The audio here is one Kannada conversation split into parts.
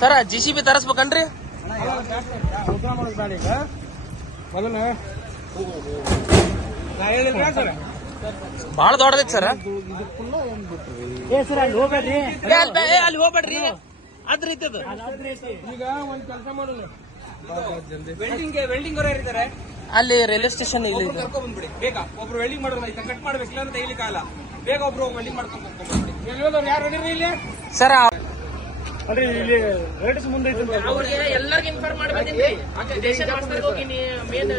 ಸರ ಜಿ ಸಿ ಬಿ ತರಸ್ಬೇಕನ್ರಿ? ಬಹಳ ದೊಡ್ಡದೈತಿ ಸರ್. ಏ ಸರ್ ಅಲ್ಲಿ ಹೋಗ್ಬೇಡ್ರಿ. ಅಲ್ಲಿ ಹೋಗ್ಬೇಡ್ರಿ. ಅದ್ರ ಇದ್ದದ ಈಗ ಒಂದ್ ಕೆಲಸ ಮಾಡೋಣ. ವೆಲ್ಡಿಂಗ್ ವೆಲ್ಡಿಂಗ್ ಅವರೇ ಇರ್ತಾರೆ ಅಲ್ಲಿ ರೈಲ್ವೆ ಸ್ಟೇಷನ್ ಇಲ್ಲಿ ಬಂದ್ಬಿಡಿ ಬೇಗ ಒಬ್ರು ವೆಲ್ಡಿಂಗ್ ಮಾಡೋದು ಈಗ ಕಟ್ ಮಾಡ್ಬೇಕು ಇಲ್ಲ ಅಂತ ಹೇಳಿ ಕಾಲ ಬೇಗ ಒಬ್ರು ವೆಲ್ಡಿಂಗ್ ಮಾಡ್ಕೊಂಡು ಯಾರು ಇಲ್ಲಿ? ಸರ್ ಅಲ್ರಿ ಇಲ್ಲಿ ರೇಟ್ಸ್ ಮುಂದೆ ಅವ್ರಿಗೆ ಎಲ್ಲರಿಗೂ ಇನ್ಫಾರ್ಮ್ ಮಾಡಿ ಬಂದಿನಿ ರೇಷನ್ ಹೋಗಿನಿ ಮೇನ್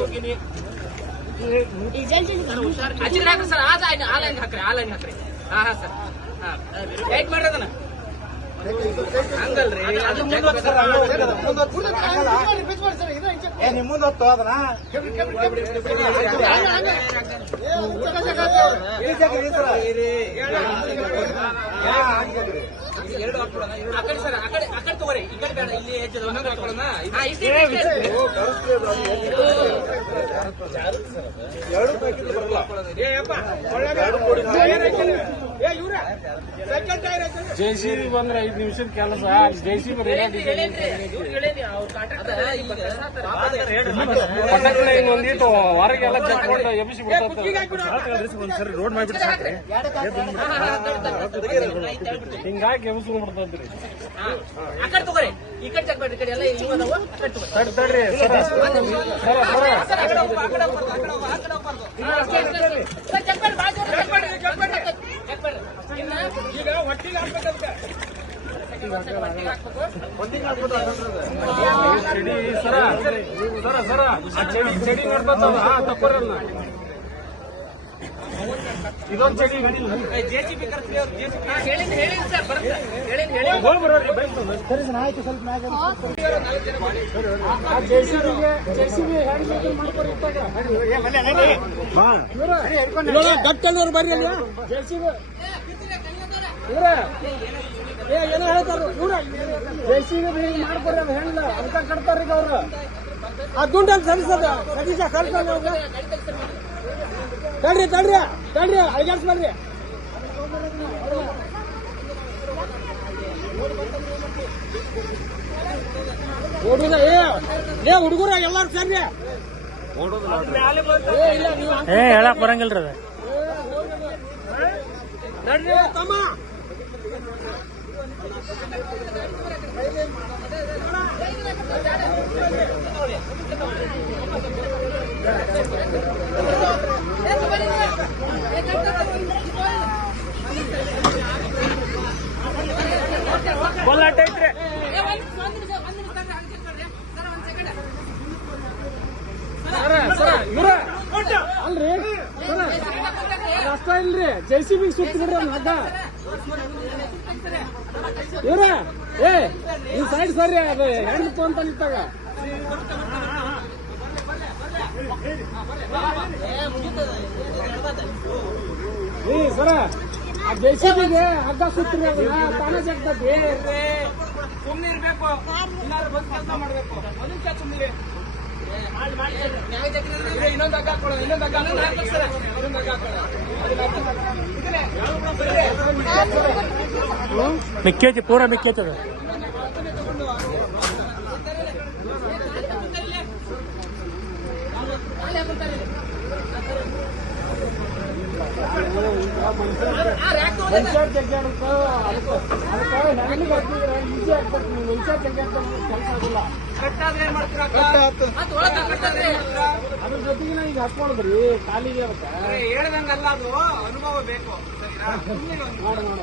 ಹೋಗಿನಿ. ಹಚ್ಚಿದ್ರೆ ಹಾಕ್ರಿ ಸರ್ ಆದ ಆನ್ಲೈನ್ ಹಾಕ್ರಿ ಆನ್ಲೈನ್ ಹಾಕ್ರಿ. ಹಾ ಹಾ ಸರ್. ಹಾ. ಟೈಟ್ ಮಾಡ್ರಿ ಅದನ್ನ. ಹಂಗಲ್ರಿ. ಅದು ಎರಡು ಹಾಕ್ಬಿಡೋಣ ಎರಡು ಆ ಕಡೆ ಸರ್ ಆ ಕಡೆ ಆ ಕಡೆ ತಗೋರಿ. ಈ ಕಡೆ ಬೇಡ ಇಲ್ಲಿ ಹೆಚ್ಚು ಒಂದೊಂದು ಹಾಕ್ಬಿಡೋಣ. ಹಾ, ಇಷ್ಟೇ, ಇಷ್ಟೇ, ಇಷ್ಟೇ. ಏ ಒಳ್ಳೆ ಬಂದ್ರೆ ಐದು ನಿಮಿಷದ ಕೆಲಸ. ಜೆ ಒಂದಿಟ್ಟು ಹೊರಗೆಲ್ಲ ಚೆಕ್ ಮಾಡಿ ಎಬ್ಬಿಸಿ ಒಂದ್ಸರಿ ರೋಡ್ ಮಾಡ್ಬಿಟ್ಟು ಸಾಕ್ರಿ. ಹಿಂಗಾಗಿ ಎಬ್ಬಿಸ್ಕೊಂಡ್ ಬಿಡ್ತದ್ರಿ ಆ ಕಡೆ ತಗೋರಿ. ಈ ಕಡೆ ಚೆಕ್ ಮಾಡ್ರಿ ಈ ಕಡೆ ಎಲ್ಲ ಇವ್ ಅದಾವ ಆ ಕಡೆ ತಗೋರಿ. ತಡಿ ತಡ್ರಿ. ಸರ ಸರ ಸರ. ಆ ಕಡೆ ಹೋಗ್ಬಾ, ಆ ಕಡೆ ಹೋಗ್ಬಾರ್ದು, ಆ ಕಡೆ ಹೋಗ್ಬಾ, ಆ ಕಡೆ ಹೋಗ್ಬಾರ್ದು. ಹಾ, ಅಷ್ಟೇ, ಅಷ್ಟೇ, ಅಷ್ಟೇ. ಸರ್, ಚೆಕ್ ಮಾಡಿ, ಬಾಜು ಚೆಕ್ ಮಾಡಿ, ಚೆಕ್ ಮಾಡಿ, ಚೆಕ್ ಮಾಡಿ. ಇನ್ನ ಈಗ ಹೊಟ್ಟಿಗೆ ಹಾಕ್ಬೇಕಂತೆ ಚಡಿ ಸರ ಸರ ಸರ ಚಡಿ ಚಡಿ ನೋಡ್ತದ ಹಾ ತಕ್ಕೋರಲ್ಲ ಇದೊಂದ್ ಚಡಿ ಜೆಸಿಬಿ ಕರ್ಸಿ ಅವ್ರು ಜೆಸಿಬಿ ಹೇಳಿ ಹೇಳಿದ್ ಹೇಳಿದ್ ಸರ್ ಬರುತ್ತೆ ಹೇಳಿದ್ ಹೇಳಿ ಹೋಗಿ ಬರೋರಿ ಬೈಕ್ ಸರಿ ಸರ್ ಆಯ್ತು ಸ್ವಲ್ಪ ಜೆಸಿಬಿ ಗಟ್ಟಲ್ಲವ್ರು ಬರ್ರಿ ಅಲ್ಲಿ ಜೆಸಿಬಿ ಇವ್ರ ಏ ಏನೋ ಹೇಳ್ತಾರ ಜೆಸಿಬಿ ಮಾಡ್ಕೊಡ್ರಿ ಅದು ಹೆಂಗ ಅಂತ ಕಟ್ತಾರ ಈಗ ಅವ್ರು. ಆ ದುಂಡಲ್ಲಿ ಸರಿಸದ? ಸತೀಶ ಅವ್ರು. ತಡ್ರಿ ತಡ್ರಿ ತಡ್ರಿ ಐಗಾಡ್ಸ್ ಮಾಡ್ರಿ. ಹುಡುಗ ಏ ಹುಡುಗರ ಎಲ್ಲಾರು ಏ ಹೇಳಕ್ ಬರಂಗಿಲ್ರಿ ಅದು. ನಡ್ರಿ ತಮ್ಮ. ಐತ್ರಿ ಅಲ್ರಿ ಅಷ್ಟ ಇಲ್ರಿ ಜೆ ಬಿ ಸುತ್ತ ಬಿಡ್ರಿ ಇವ್ರ? ಏ ಈ ಸೈಡ್ ಸರಿ ಅದು ಹೆಣ್ಣು ಅಂತ ನಿಂತಾಗ. ಏ ಸರ ಆ ಹಗ್ಗ ಸುತ್ತಿರಿ ಅದನ್ನ ತಾನೇ ಜಗ್ತತಿ ಸುಮ್ಮನೆ ಇರ್ಬೇಕು ಇಲ್ಲಾಂದ್ರೆ ಬಂದ್ ಕೆಲಸ ಮಾಡ್ಬೇಕು ಸುಮ್ಮನೆ ಇನ್ನೊಂದು ಹಗ್ಗ ಹಾಕೊಳ್ಳೋ ಇನ್ನೊಂದು ಹಗ್ಗ ಇನ್ನೊಂದು ಹಗ್ಗ ಮಿಕ್ಕೈತಿ ಪೂರ ಮಿಕ್ಕೇತಿ ಅದು. ಅದ್ರ ಜೊತೆಗೆ ಈಗ ಕಾಲಿಗೆ ಅದಕ್ಕೆ ಹೇಳ್ದಂಗಲ್ಲ ಅದು ಅನುಭವ ಬೇಕು ನೋಡ ನೋಡ